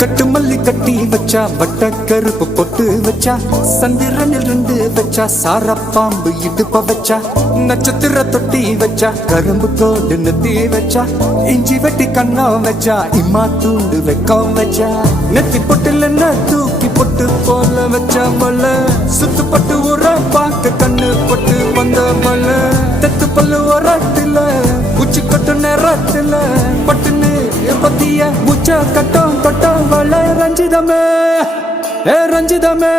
கட்டு மல்லி கட்டி வச்சா வட்ட கருப்பு பொட்டு வச்சா சந்திரனில் இருந்து வச்சா சாரப்பாம்பு இடுப்ப வச்சா நட்சத்திர தொட்டி வச்சா கரும்பு தோடு நெத்தி வச்சா இஞ்சி வெட்டி கண்ணம் வச்சா இம்மா தூண்டு வெக்கம் வச்சா நெத்தி பொட்டுல தூக்கி பொட்டு போல வச்சா மல சுத்து பட்டு உர பாக்க கண்ணு பொட்டு வந்த மல தெத்து பல்லு உரத்துல உச்சி கொட்டு நேரத்துல பட்டுன்னு பத்திய முச்ச கட்டம் கட்டம் வள ரஞ்சிதமே ரஞ்சிதமே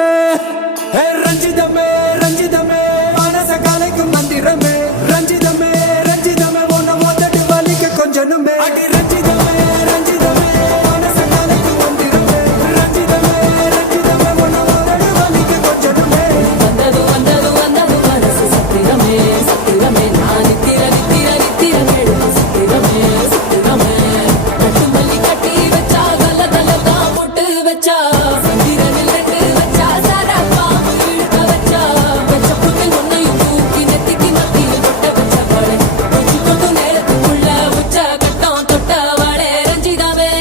ரஞ்சிதமே ரஞ்சிதமே மனச கலைக்கும் மந்திரமே ரஞ்சிதமே ரஞ்சிதமே ஒன்ன ஓதட்டு வலிக்க கொஞ்சனுமே அடி ரஞ்சிதமே ரஞ்சிதமே மனச கலைக்கும் மந்திரமே ரஞ்சிதமே ரஞ்சிதமே ஒன்ன ஓதட்டு வலிக்க கொஞ்சனுமே வந்தது வந்தது வந்தது மனசு சத்திரமே சத்திரமே நான் நித்திர நித்திர நித்திர கேடு சத்திரமே சத்திரமே கட்டு மல்லி கட்டி வச்சா கல்ல கல்லா முட்டு வச்சா சந்திரனில் ரெண்டு வச்சா சாரா பாம்பு இழுக்க வச்சா வச்ச புட்டு ஒன்னையும் தூக்கி நெத்திக்கு மத்தியில் தொட்ட வச்ச வாழை கொஞ்சு கொண்டு நேரத்துக்குள்ள உச்ச கட்டம் தொட்ட வாழை ரஞ்சிதமே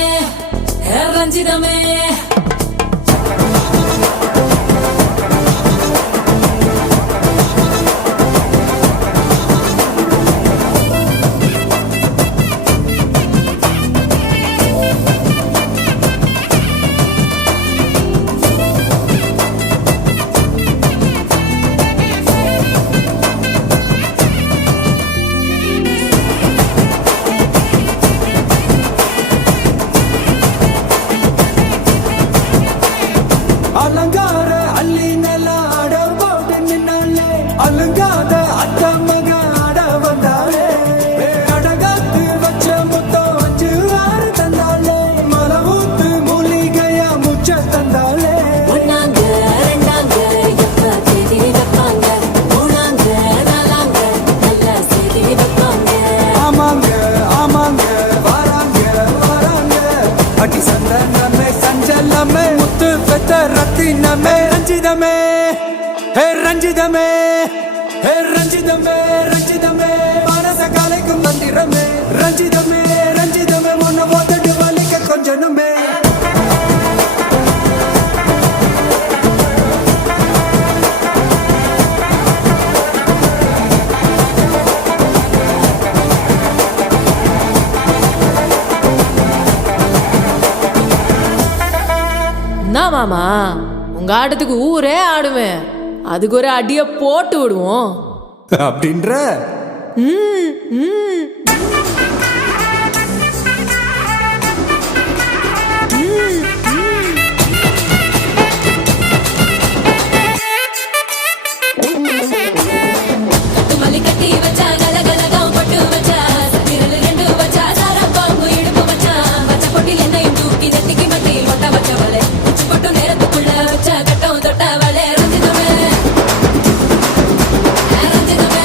ரஞ்சிதமே அலங்கார அள்ளி நில ஆட போட்டு நின்னாலே அலங்காத அத்த மக ஆட வந்தாலே அடகாத்து வச்ச முத்தம் 5 6 தந்தாலே மலை ஊத்து மூலிகையா முச்ச தந்தாலே ஒன்னாங்க ரெண்டாங்க எப்ப தேதி வைப்பாங்க மூணாங்க நாலாங்க நல்ல செய்தி வைப்பாங்க ஆமாங்க ஆமாங்க வராங்க வராங்க அடி சந்தனமே சஞ்சலமே முத்து பெத்த ரத்தினமே ரஞ்சிதமே ரஞ்சிதமே ரஞ்சிதமே ரஞ்சிதமே மனச கலைக்கும் மந்திரமே ரஞ்சிதமே ரஞ்சிதமே ஒன்ன ஓதட்டு வலிக்க கொஞ்சனுமே என்ன மாமா உங்க ஆட்டத்துக்கு ஊரே ஆடுவேன் அதுக்கு ஒரு அடிய போட்டு விடுவோம் அப்படின்ற ம், ம். கட்டு மல்லி கட்டி வச்சா கலகலகம் பட்டு வச்சா சந்திரனில் ரெண்டு வச்சா சாரா பாம்பு இடுப்பு வச்சா வச்ச பொட்டில் என்னையும் தூக்கி நெத்திக்கு மத்தியில் ஒட்ட வச்ச வலை உச்சி பொட்டு நேரத்துக்குள்ள வச்ச கட்டம் தொட்ட வலை ரஞ்சிதமே ரஞ்சிதமே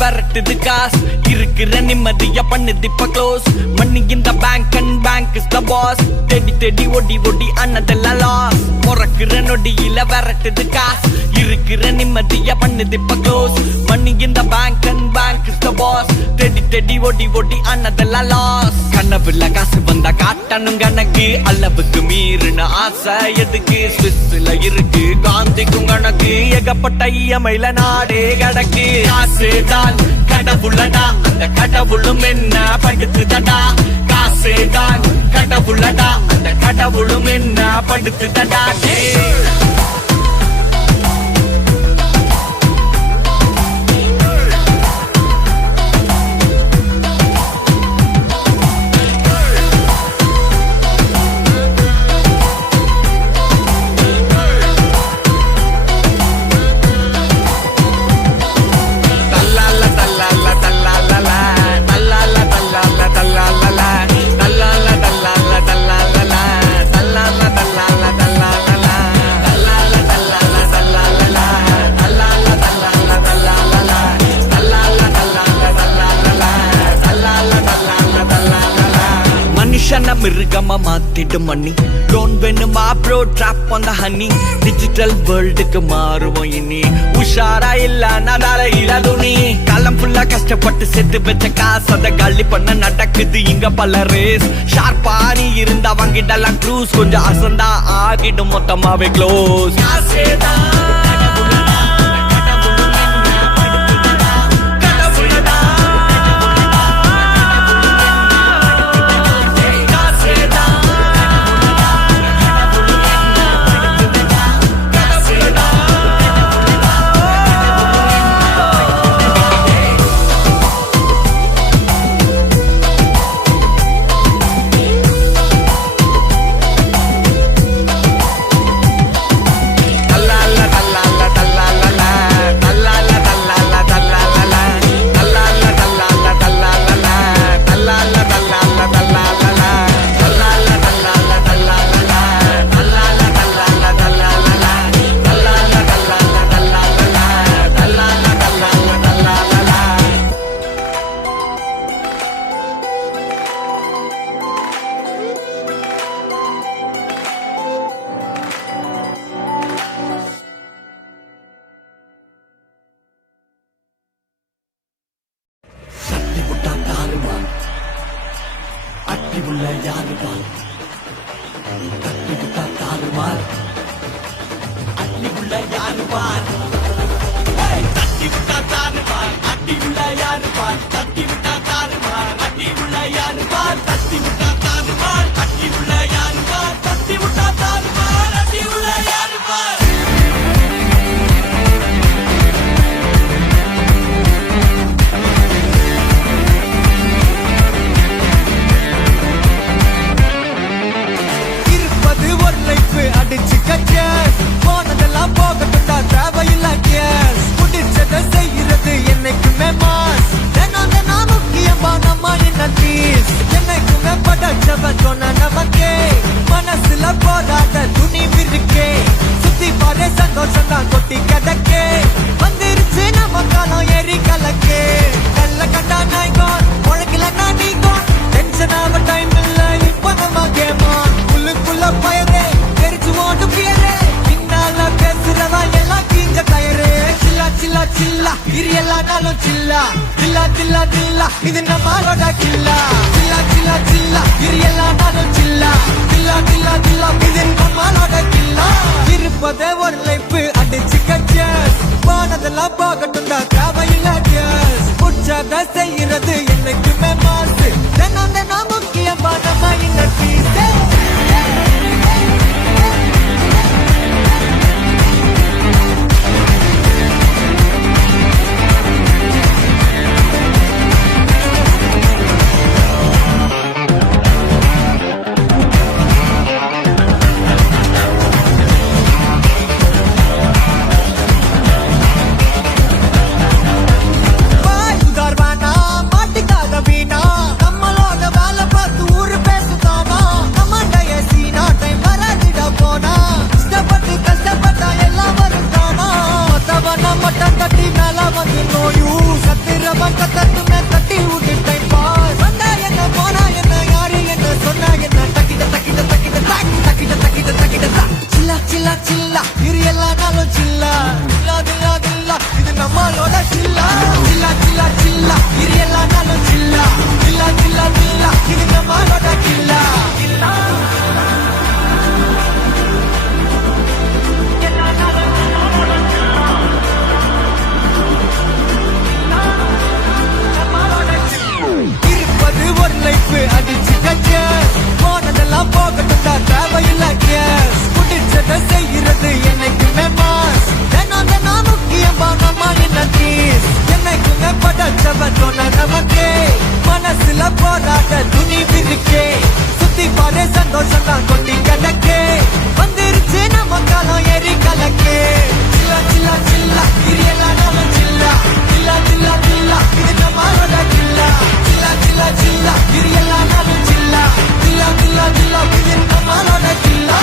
விரட்டுது காசு இருக்கிற நிம்மதிய பண்ணுது இப்ப க்ளோஸ் மணி இந்த bank and bank is the pass தேடி தேடி ஒடி ஒடி அண்ணதெல்லாம் லாஸ் பிறக்கிற நொடியில விரட்டுது காசு இருக்கிற நிம்மதிய பண்ணுது இப்ப க்ளோஸ் மணி இந்த bank and bank is the pass தேடி தேடி ஒடி ஒடி அண்ணதெல்லாம் லாஸ் கனவுல காசு வந்தா காட்டணும் கணக்கு அளவுக்கு மீறின ஆசை எதுக்கு ஸ்விஸ்ல இருக்கு காந்திக்கும் கணக்கு ஏகப்பட்ட இயமையில நாடே கடக்கு காசுதான் கடவுளடா அந்த கடவுளும் என்ன படுத்துதடா காசுதான் கடவுளடா அந்த கடவுளும் என்ன படுத்துதடா மிருகமா மாத்திடும் மணி லோன் வேணுமா ப்ரோ ட்ராப் அந்த ஹனி டிஜிட்டல் வேர்ல்டுக்கு மாறுவோம் இனி உஷாரா இல்ல நடால இளதுணி காலம் ஃபுல்லா கஷ்டப்பட்டு செத்து வச்ச காசு அதை காலி பண்ண நடக்குது இங்க பல ரேஸ் ஷார்ப்பா நீ இருந்தா வாங்கிடலாம் க்ரூஸ் கொஞ்சம் அசந்தா ஆகிடும் மொத்தமாவே க்ளோஸ் உள்ள யாரு பார் தட்டி விட்டா தாறுமார் அட்டி உள்ள யாரு பார் தட்டி விட்டா தாறுமார் அட்டி உள்ள யாரு பார் தட்டி விட்டா தாறுமார் அட்டி உள்ள யாரு பார் தட்டி விட்டா தாறுமார் அட்டி உள்ள யாரு பார் தட்டி விட்டா தாறுமார் அட்டி உள்ள யாரு பார் அடிச்சு கச்சேஸ் போனதெல்லாம் போகட்டும்டா தேவையில்ல கேஸ் முடிச்சதை செய்யறது என்னைக்குமே மாஸ் தினம் முக்கியமா நம்ம என்ன பீஸ் என்னைக்குமே படைச்சவ சொன்ன நமக்கே மனசுல போராட துணிவு இருக்கே சுத்தி பாரு சந்தோஷம் தான் கொட்டி கிடக்கே வந்துருச்சு நம்ம காலம் ஏறி கலக்கே நல்ல கண்டா நாய்கான் உழக்கில நான் நீங்கான் டென்ஷன் ஆக டைம் இல்ல இப்ப நம்ம கேமா உள்ளுக்குள்ள பயரே சில்லா இரியல்லா நாளும் சில்லா சில்லா சில்லா சில்லா இது நம்மளோட கில்லா சில்லா சில்லா சில்லா இரியல்லா நாளும் சில்லா சில்லா சில்லா சில்லா இது நம்மளோட கில்லா இருப்பதே ஒரு லைஃப் அடிச்சு கச்சேஸ் போனதெல்லாம் போகட்டும்டா தேவையில்ல கேஸ் உற்சாக செய்யறது என்னைக்குமே மாசு தினம் முக்கியமா நம்ம இந்த பீஸே படைச்சவன் சொன்ன நமக்கே மனசுல போராட்ட துணிவு இருக்கே சுத்தி பாரு சந்தோஷம் தான் கொட்டி கிடக்கே வந்துருச்சு நம்ம காலம் ஏறி கலக்கே சில்லா சில்லா சில்லா இரியெல்லாம் நாம சில்லா சில்லா சில்லா சில்லா இது நம்மளோட சில்லா சில்லா சில்லா சில்லா இரியெல்லாம் நாம சில்லா சில்லா சில்லா சில்லா இது நம்மளோட சில்லா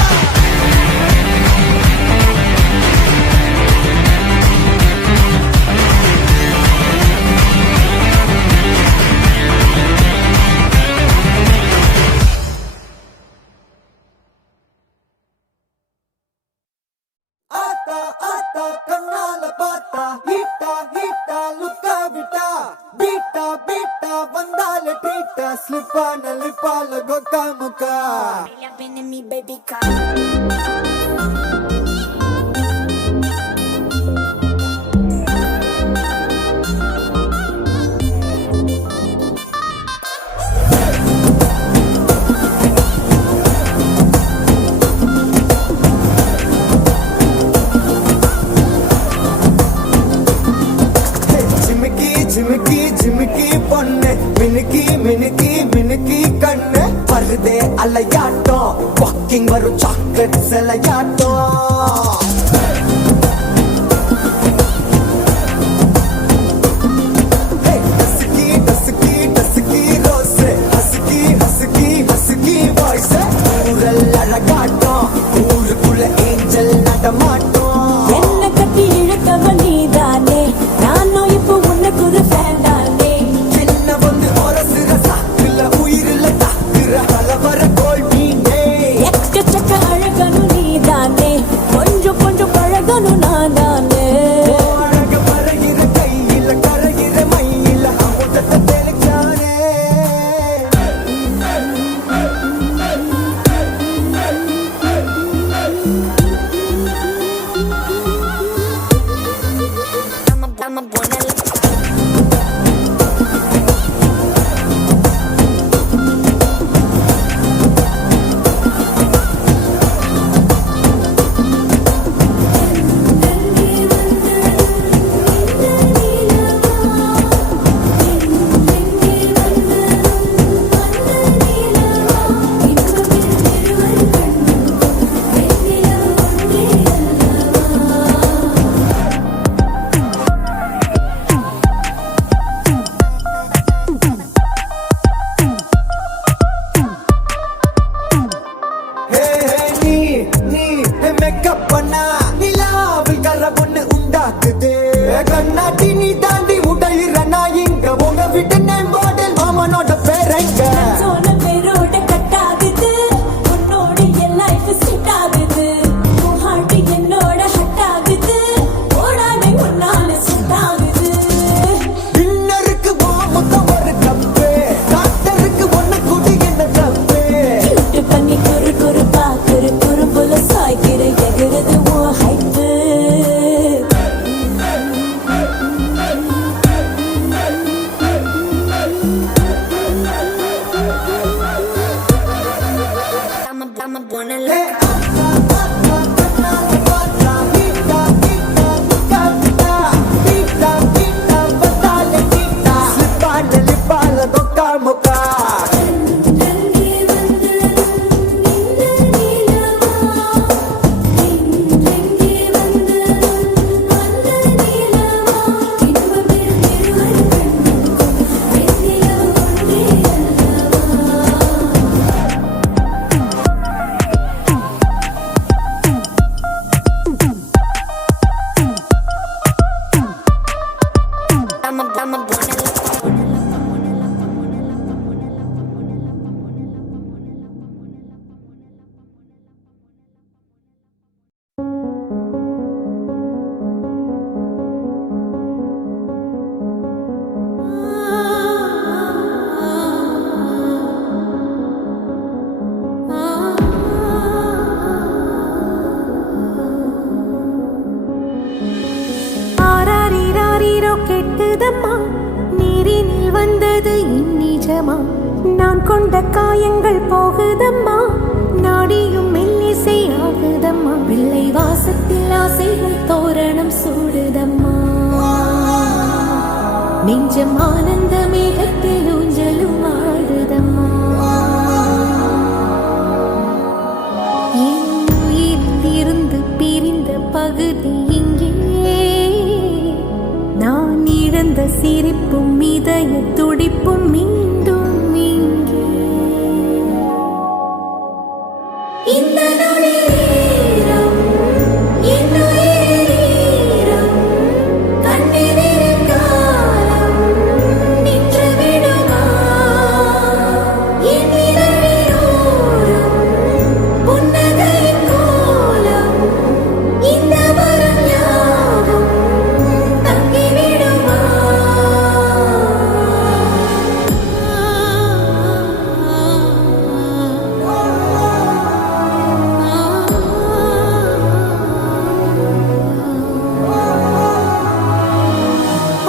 ஆத்தா கண்ணால பார்த்தா ஹீட்டா ஹீட்டா லுக்கா விட்டா பீட்டா பீட்டா வந்தால ட்ரீட்டா ஸ்லிப்பான லிப்பால கொக்கா முக்கா Been in me, baby, come. ஜிமிக்கி ஜிமிக்கி ஜிமிக்கி பொண்ணு மினுக்கி மினுக்கி மினுக்கி கண்ணு வருதே அலையாட்டம் வாக்கிங் வரும் சாக்லேட் சிலையாட்டம் டசுக்கி டசுக்கி டசுக்கி ரோஸ் ஹசுக்கி ஹசுக்கி ஹசுக்கி வாய்ஸ் ஊரல் அழகாட்டம் ஊருக்குள்ள ஏஞ்சல் நடமாட்டம் என்ன கட்டி இழுத்தவன் நீதானே நானும் இப்போ உனக்கு ஒரு ஃபேன் தானே சின்ன வந்து ஒரசுற சாக்குல உயிரில தாக்குற கலவர கோல் மீனே எக்கச்சக்க அழகனும் நீதானே கொஞ்சம் கொஞ்சம் பழகனும் நான் தானே அழக பறகிற கையில கரைகிற மயில அமுதத்தை தெளிச்சானே I'm a buena. ஹே ஹே நீ மேக்கப் பண்ணா நிலாவில் கர பொண்ணு உண்டாக்குது கண்ணாட்டி நீ தாண்டி உடையிற நான் இங்க உங்க விட்டு நேம் மாடல் மாமனோட பேரங்க சொன்ன பேரோட கட்டாகுது உன்னோட என் லைஃப் செட் ஆகுது உன் ஹார்ட் என்னோட ஹட் ஆகுது ஓடானே உன்னால செட் ஆகுது டின்னருக்கு முத்தம் ஒரு கப்பு டாக்டருக்கு ஒண்ணு குடி என்ன தப்பு கியூட் பண்ணி குறு குறு பாக்குற குறும்புல சாய்க்கிற எகிறது உன் ஹைப்பு I'm a buena. ஹே கண்ணால பார்த்தா ஹீட்டா ஹீட்டா லுக்கா விட்டா பீட்டா பீட்டா வந்தால ட்ரீட்டா ஸ்லிப்பான லிப்பால கொக்கா முக்கா I'm a buena. ஆராரிராரிரோ கெட்டுதம்மா நீரினில் வந்தது இந்நிஜமா நான் கொண்ட காயங்கள் போகுதம்மா நாடியும் மெல்லிசை ஆகுதம்மா பிள்ளை வாசத்தில் ஆசைகள் தோரணம் சூடுதம்மா நெஞ்சம் ஆனந்த மேகத்தில் ஊஞ்சலும் ஆடுதம்மா. என் உயிரிலிருந்து பிரிந்த பகுதி இங்கே, நான் இழந்த சிரிப்பும் இதய துடிப்பும் மீண்டும் இங்கே. இந்த நொடி நேரம் என் உயிரில் கண்ணெதிரில் காலம் நின்று விடுமா? என் இதழினோரம் புன்னகையின் கோலம் இந்த மரம் யாவும் தங்கிவிடுமா?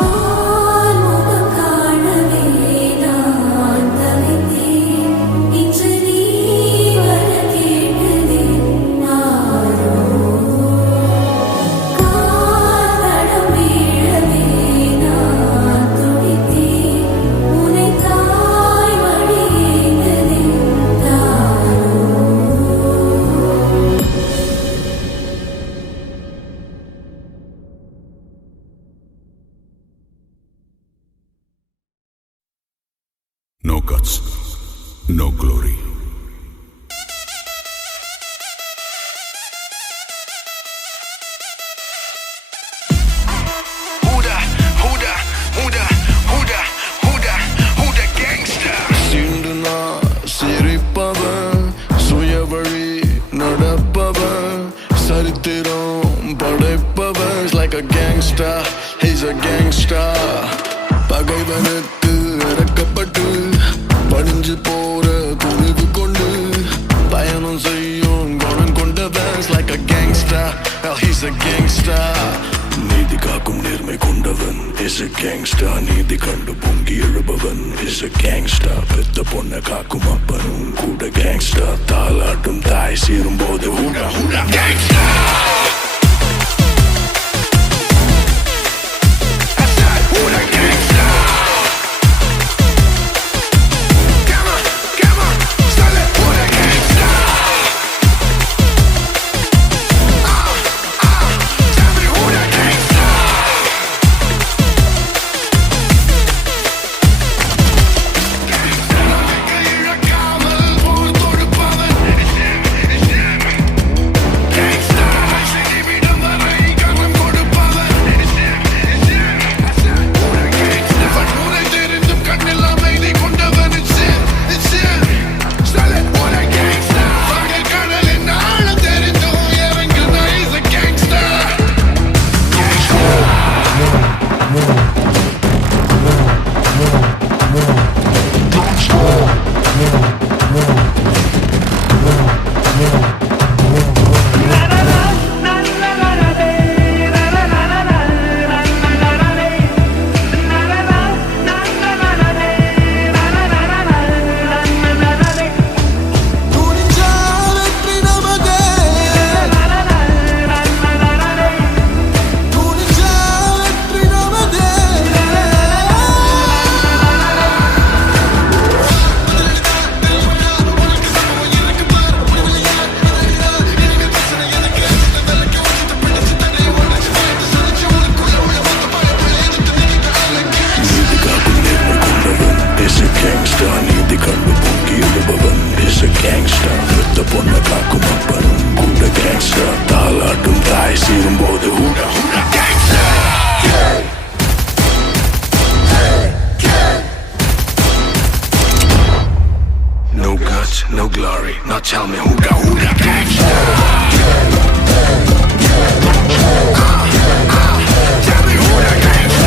ஆன்முகம் காணவே நான் தவித்தேன். இன்று நீ வர கேட்டதே நானோ? கால்தடம் வீழவே நான் துடித்தேன். உன்னை தாய் மடி ஏந்ததே நானோ? No guts, no glory. Huda, Huda, Huda, Huda, Huda, Huda gangster. சிந்துனா சிரிப்பவன் சுயவழி நடப்பவன் சரித்திரம் படைப்பவன் like a gangster, he's a gangster. பகைவனுக்கு இறக்கப்பட்டு பணிஞ்சு போற துணிவு கொண்டு பயணம் செய்யும் குணம் கொண்டவன் like a gangster, well he's a gangster. நீதி காக்கும் நேர்மை கொண்டவன் is a gangster. நீதி கண்டு பொங்கி எழுபவன் is a gangster. பெத்த பொண்ண காக்கும் அப்பனும் கூட gangster. தாலாட்டும் தாய் சீரும் போது Hooda Hooda gangster. tell me who the gangsta. Tell me who the gangsta.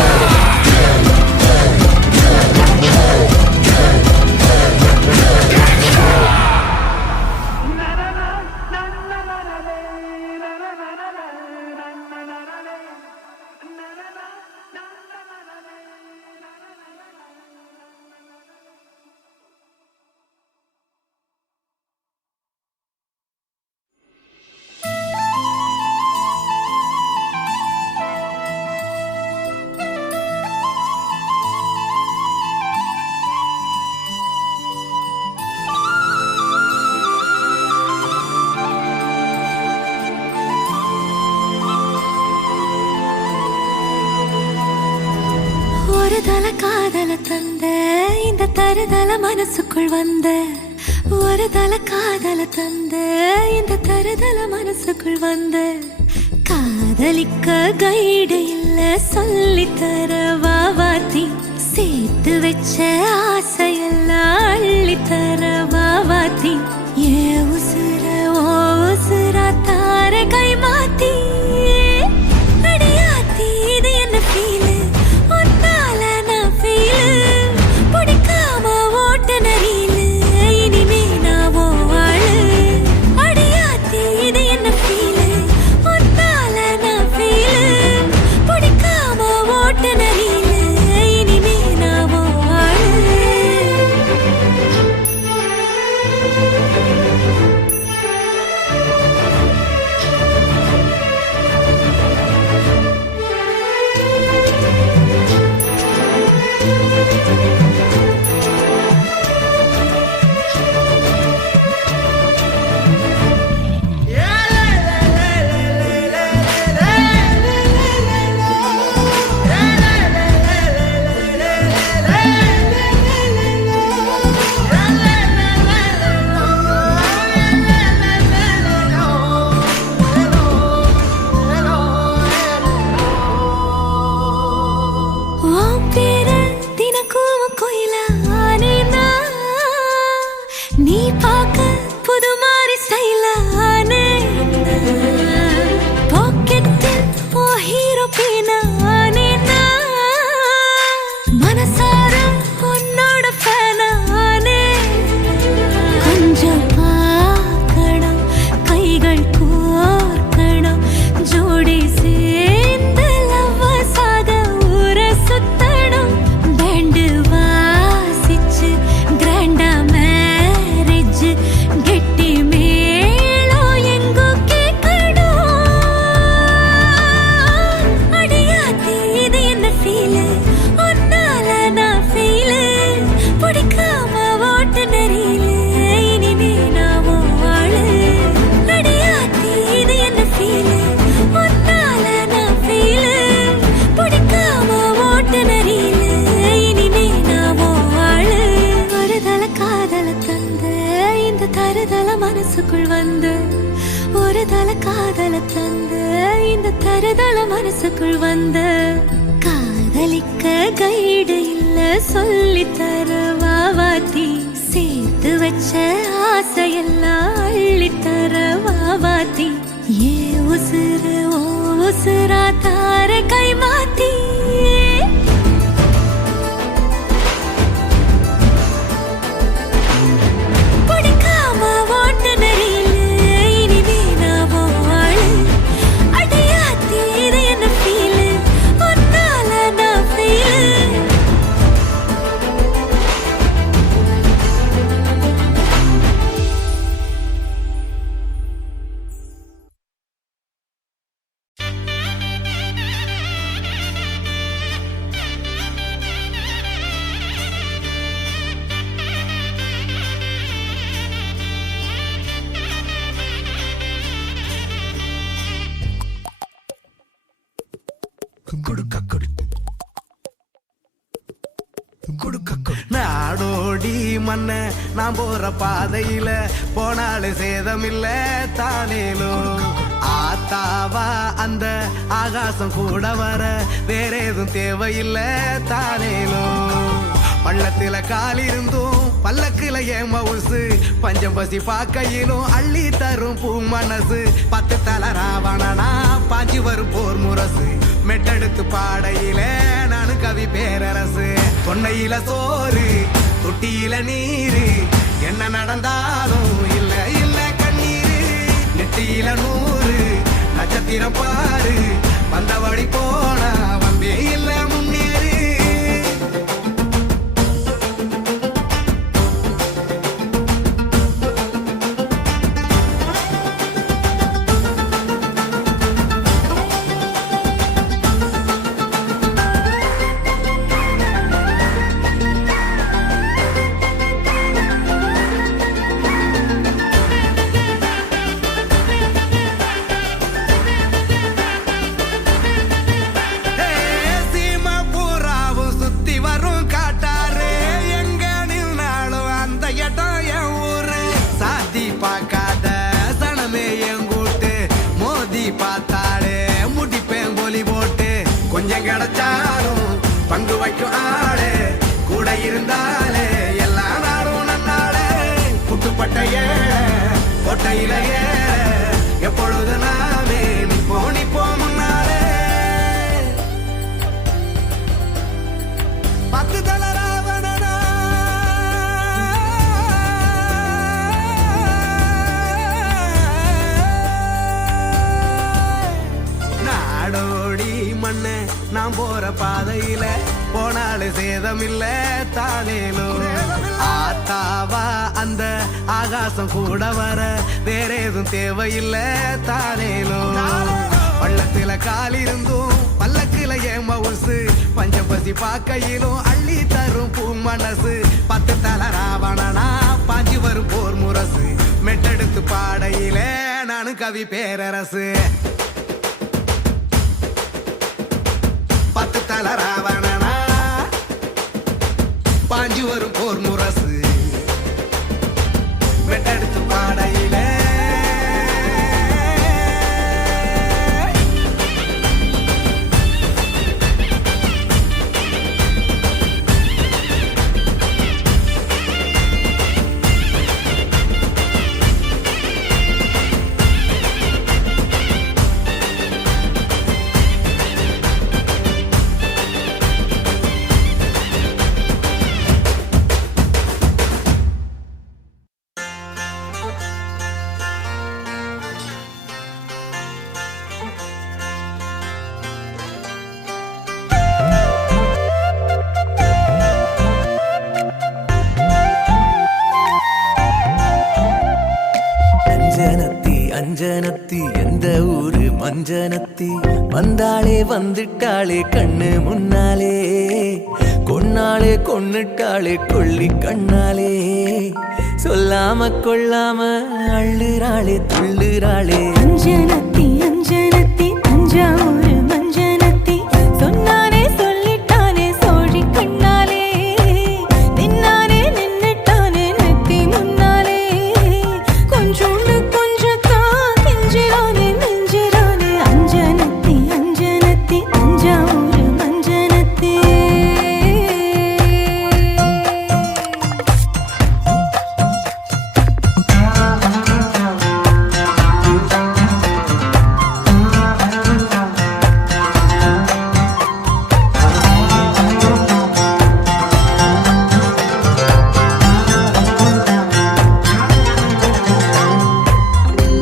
காதல தந்த இந்த தருதல மனசுக்குள் வந்த ஒரு தல காதல தந்த இந்த தருதல மனசுக்குள் வந்த காதலிக்க கைடு இல்ல சொல்லித்தர வாவாத்தி சேர்த்து வச்ச ஆசையெல்லாம் அள்ளித்தர வாவாத்தி ஏ உசுர ஓ உசுரா தார கை மாத்தி அடியாத்தி இது என்ன ஃபீலு ஒன்னால நான் ஃபீலு பிடிக்காம ஓட்ட நரியிலு இனிமே நான் ஓ ஆளு அடியாத்தி இது என்ன ஃபீலு ஒன்னால நான் ஃபீலு பிடிக்காம ஓட்ட நரியிலு இனிமே நான் ஓ ஆளு உன் பேரு தினக்கும் கோயிலா ஆனேனா நீ பார்க்க புது மாதிரி ஸ்டைலா ஆனேனா பாக்கெட்டில் ஓ ஹீரோ பேனா ஆனேனா மனசார உன்னோட ஃபேனா ஆனேனா கொஞ்சம் பார்க்கணும் கைகள் கோர்க்கணும் ஜோடி சேர்ந்து லவ்வசாக ஊர சுத்தணும் பேண்டு வாசிச்சு கிராண்டா மேரேஜ் கெட்டி மேளம் எங்கோ கேட்கணும் அடியாத்தி இது என்ன ஃபீலு ஒன்னால நான் ஃபீலு பிடிக்காம ஓட்ட நரியிலு இனிமே நான் ஓ ஆளு அடியாத்தி இது என்ன ஃபீலு ஒன்னால நான் ஃபீலு பிடிக்காம ஓட்ட நரியிலு இனிமே நான் ஓ ஆளு ஒரு தல காதல தந்த இந்த தருதல மனசுக்குள் வந்து ஒரு தல காதல தந்த இந்த தருதல மனசுக்குள் வந்த காதலிக்க கைடு இல்ல சொல்லித்தர வாவாத்தி சேர்த்து வச்ச ஆசையெல்லாம் அள்ளித்தர வாவாத்தி ஏ உசுறு ஓ உசுரா தார கை மாத்தி பிடிக்காம ஓட்ட நரியிலு இனிமே நான் ஓ ஆளு அடியாத்தி இது என்ன ஃபீலு ஒன்னால நான் ஃபீலு நாடோடி மண்ண நான் போற பாதையில போனாலே சேதமில்ல தானேலும் ஆத்தாவா அந்த ஆகாசம் கூட வர வேற எதுவும் தேவையில்ல தானேலும் பள்ளத்துல கால் இருந்தும் பல்லக்குல ஏன் மவுசு பஞ்சம் பசி பார்க்கையிலும் அள்ளி தரும் பூ மனசு 10 தல ராவணனா பாஞ்சி வரும் போர் முரசு மெட்டெடுத்து பாடையில நானு கவி பேரரசு தொண்டையில சோறு தொட்டியில நீரு என்ன நடந்தாலும் இல்ல இல்ல கண்ணீரு நெட்டியில 100 நட்சத்திரம் பாரு வந்த வழி போனா வந்தே இல்ல முன்னேறு சீமா பார்க்காத சனமே எங்கூட்டு மோதி பார்த்தாலே முடிப்பேன் கோலி போட்டு கொஞ்சம் கிடைச்சாலும் பங்கு வைக்கும் ஆளே கூட இருந்தாலே எல்லா நாளும் நன்னாளே புட்டுப்பட்டையே கோட்டையிலேயே எப்பொழுது நாமே நிப்போம் முன்னாலே பத்து தல ராவணனா நாடோடி மண்ண நான் போற பாதையில போனாலே சேதமில்ல தானேலோ ஆத்தாவா அந்த ஆகாசம் கூட வர வேற எதுவும் தேவையில்லை தானேலோ பள்ளத்துல கால் இருந்தும் பல்லக்குல ஏன் மவுசு பஞ்சபசி பாக்கையிலும் அள்ளி தரும் பூ மனசு பத்து தல ராவணனா பாஞ்சி வரும் போர் முரசு மெட்டெடுத்து பாடையில நானு கவி பேரரசு பத்து தல ராவணனா பாஞ்சி வரும் போர் முரசு மெட்டெடுத்து பாடையில அஞ்சனத்தி எந்த ஊரு மஞ்சனத்தி வந்தாளே வந்துட்டாளே கண்ணு முன்னாலே கொன்னாளே கொன்னுட்டாளே கொள்ளி கண்ணாலே சொல்லாம கொள்ளாம அள்ளுறாளே துள்ளுறாளே அஞ்சனத்தி அஞ்சனத்தி தஞ்சாவூர் மஞ்சனத்தி சொன்னானே சொல்லிட்டானே சோழி கண்ணாலே நின்னானே நின்னுட்டானே நெத்தி முன்னாலே கொஞ்சோண்டு கொஞ்சத்தான் கெஞ்சிரானே நெஞ்சிரானே அஞ்சனத்தி அஞ்சனத்தி தஞ்சாவூர் மஞ்சனத்தி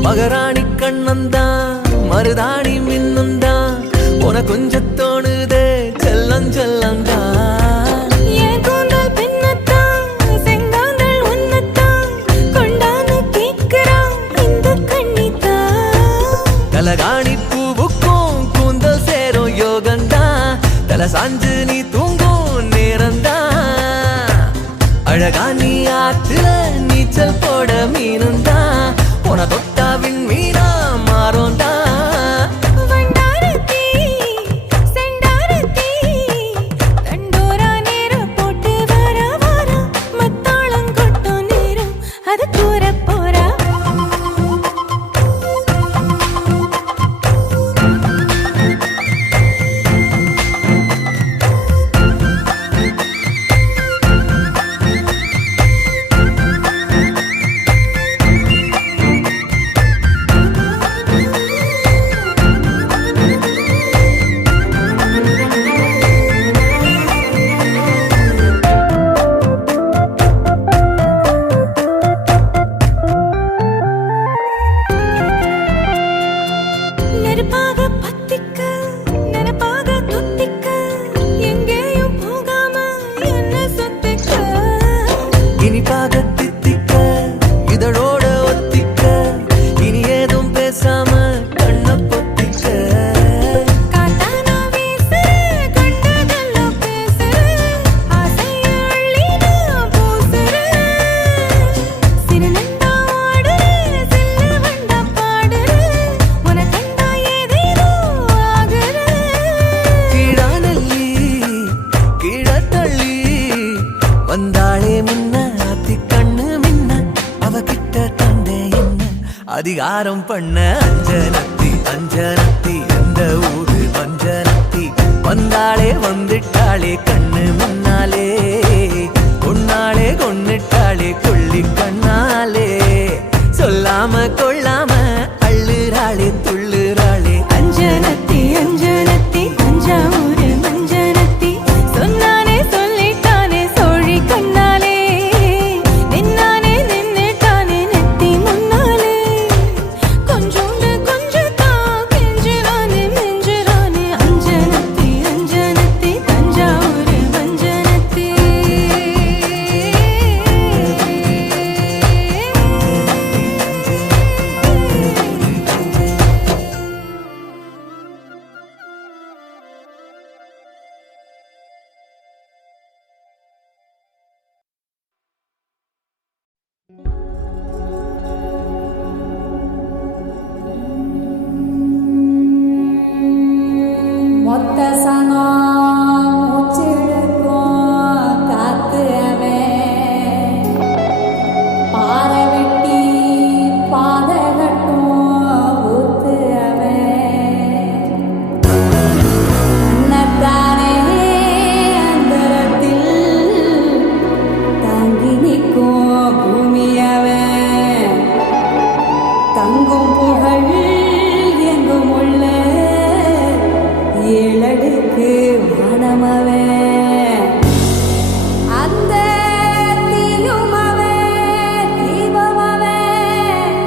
மகராணி கண்ணந்தான் மருதாணி மின்னந்தான் உன கொஞ்சம் தோணுதே செல்லம் செல்லந்தான் என் கூந்தல் பின்னத்தான் செங்காந்தள் உன்னத்தான் கொண்டாந்து கேட்கிறான் இந்த கண்ணித்தான் கலகாணி பூவுக்கும் கூந்தல் சேரும் யோகந்தான் தல சாஞ்சு நீ தூங்கும் நேரந்தான் அழகா நீ ஆத்துல நீச்சல் போட மீனுந்தான் உன தொட்டாவின் மீனா மாறோண்டா வண்டாரத்தி செண்டாரத்தி தண்டோரா நேரம் போட்டு வர வர மத்தாளம் கொட்டும் நேரம் அது கூற போறா அதிகாரம் பண்ண அஞ்சனத்தி அஞ்சனத்தி எந்த ஊரு அஞ்சனத்தி வந்தாளே வந்துட்டாளே கண்ணு முன்னாலே கொன்னாளே கொன்னுட்டாளே கொள்ளி கண்ணாலே சொல்லாம கொள்ளாம அள்ளுறாளே துள்ளுறாளே அஞ்சனத்தி அஞ்சனத்தி தஞ்சாவூர் மஞ்சனத்தி சொன்னானே சொல்லிட்டானே சோழி கண்ணாலே நின்னானே நின்னுட்டானே நெத்தி முன்னாலே கொஞ்சோண்டு கொஞ்சத்தா கெஞ்சுறானே மெஞ்சுறானே அஞ்சனத்தி அஞ்சனத்தி தஞ்சாவூர் மஞ்சனத்தி மொத்த சனம் மூச்செடுக்கும் காத்து அவன் பாறை வெட்டி பாதை கட்டும் ஊத்து அவன் அன்னத்தானே அந்தரத்தில் தாங்கி நிற்கும் பூமி அவன் தங்கும் புகழ் எங்கும் உள்ள ஏழடுக்கு வானமவன் அந்த தீயுமவன் தீபமவன்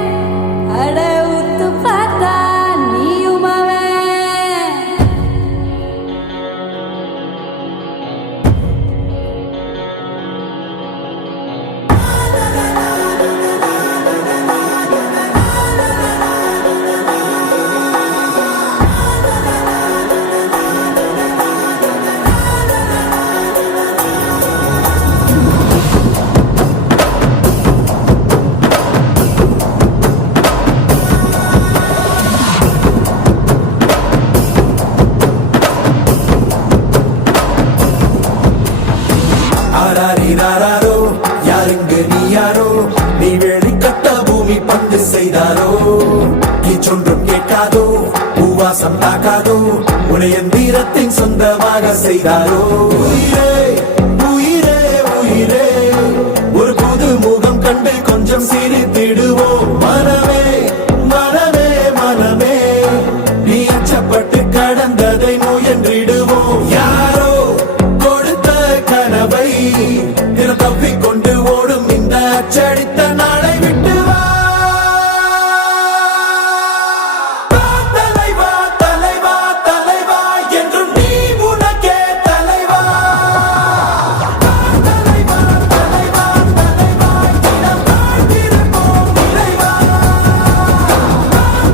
அட உத்து பார்த்தா நீயுமவன் ஆராரிராரோ யாருங்க நீ யாரோ நீ வேலி கட்ட பூமி பந்து செய்தாரோ சொன்றும் கேட்காதோ பூவாசம் தாக்காதோ உனைய தீரத்தின் சொந்தமாக செய்தாரோ உயிரே உயிரே உயிரே ஒரு புது முகம் கண்டு கொஞ்சம் சிரித்திடுவோம் மனமே மனமே மனமே நீ அச்சப்பட்டு கடந்ததை முயன்றிடுவோம் யாரோ கொடுத்த கனவை தப்பிக்கொண்டு ஓடும் இந்த அச்சடித்த நாளை விட்டு வா தலைவா தலைவா தலைவா என்றும் நீ உனக்கே தலைவா தலைவா தலைவா தலைவா தினம் வாழ்ந்திருப்போம் இறைவா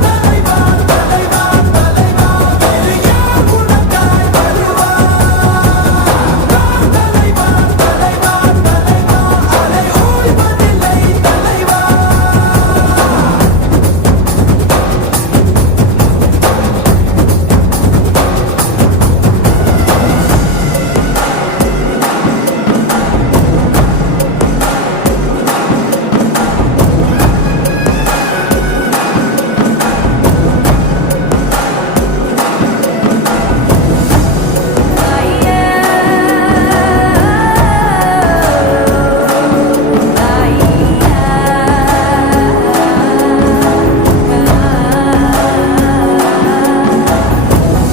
தலைவா தலைவா தலைவா வேறு யார் உனக்காய் வருவா தலைவா தலைவா தலைவா அலை ஓய்வதில்லை தலைவா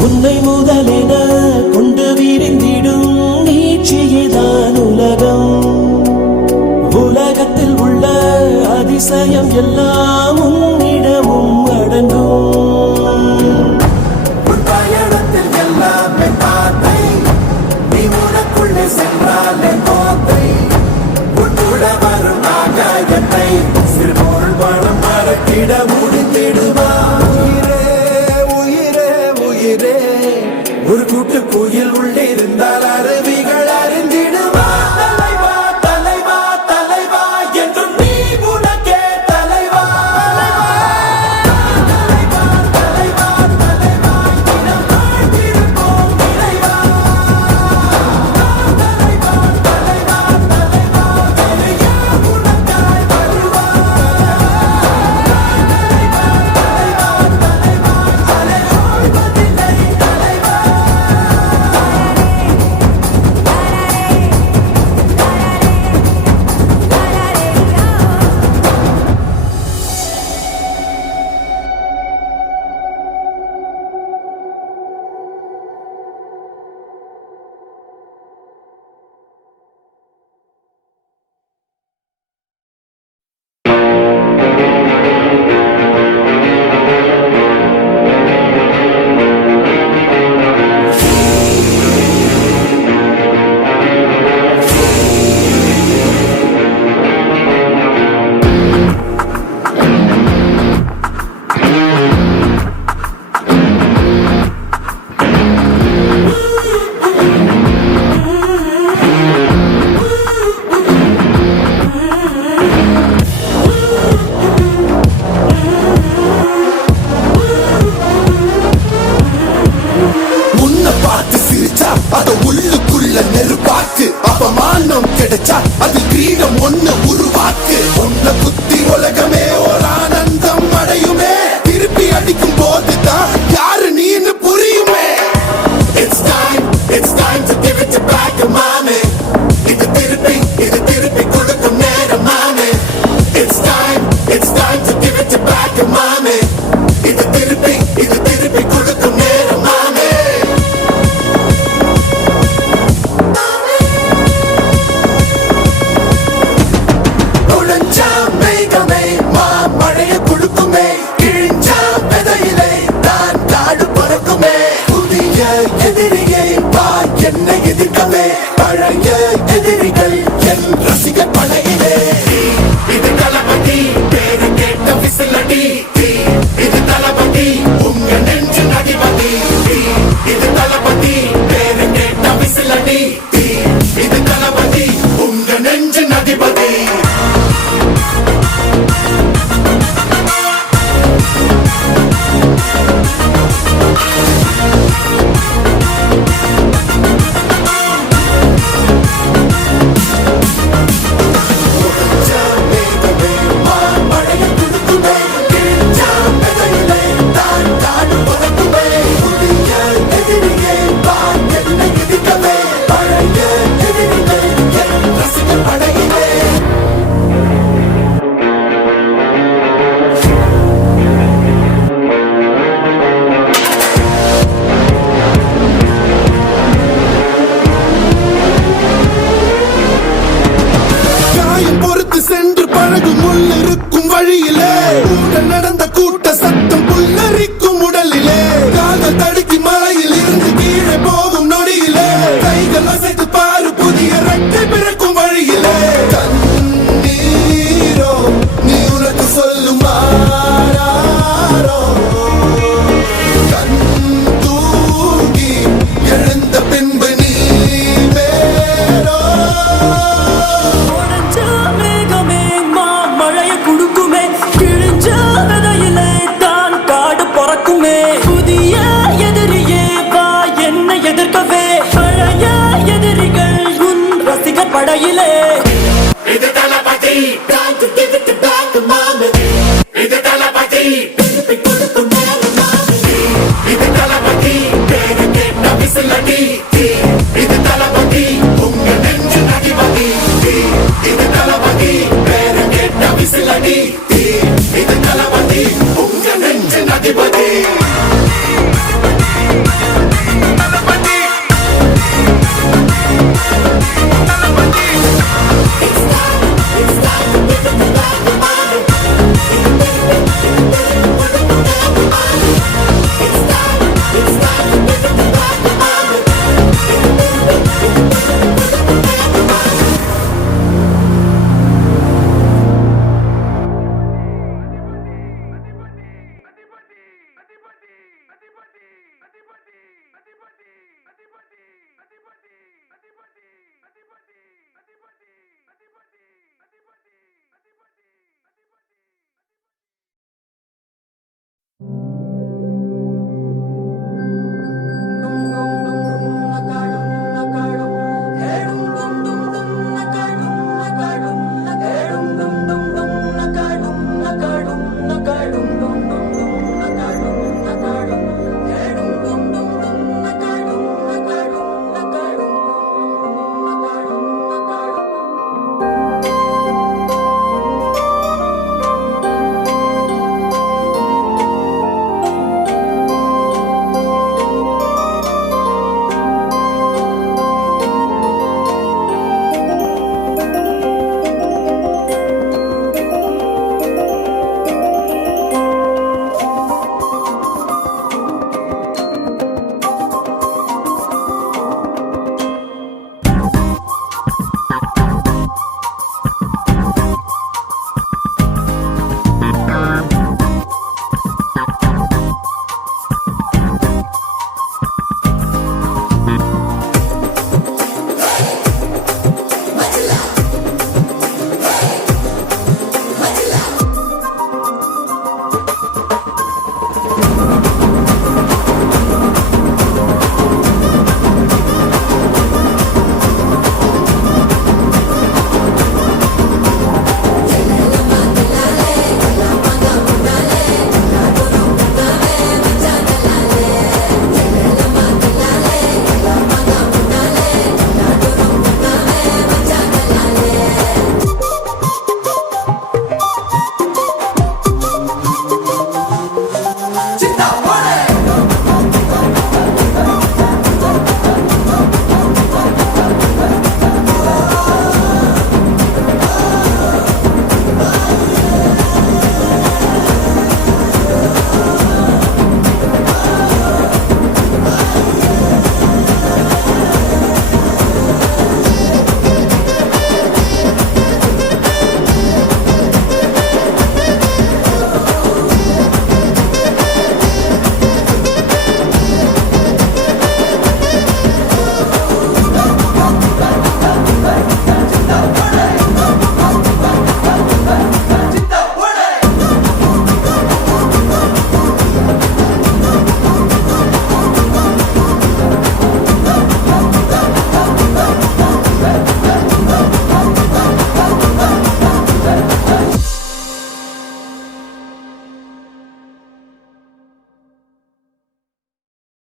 உன்னை முதலென கொண்டு விரிந்திடும் நீட்சியேதான் உலகம் உலகத்தில் உள்ள அதிசயம் எல்லாம் உன்னிடமும் அடங்கும் உன் பயணத்தில் எல்லாமே பாதை நீ உனக்குள்ளே சென்றாலே போதை உன் கூட வரும் ஆகாயத்தை சிறுபொருள் பணம் மறக்கிட முடித்திடுமா உயிரே உயிரே உயிரே ஒரு கூட்டு குயில் உள்ளே இருந்தால் அருவிகள் அறிந்திடுமா தலைவா தலைவா தலைவா என்றும் நீ உனக்கே தலைவா தலைவா தலைவா தலைவா தினம் வாழ்ந்திருப்போம் இறைவா தலைவா தலைவா தலைவா வேறு யார் உனக்காய் வருவா தலைவா தளபதி இது தளபதி உங்க நெஞ்சு நதிபதி இது தளபதி பேரு கேட்ட விசிலடி இது தளபதி உங்க நெஞ்சு நதிபதி காயம் பொறுத்து சென்று பழகும் முள் இருக்கும் வழியிலே உங்கள்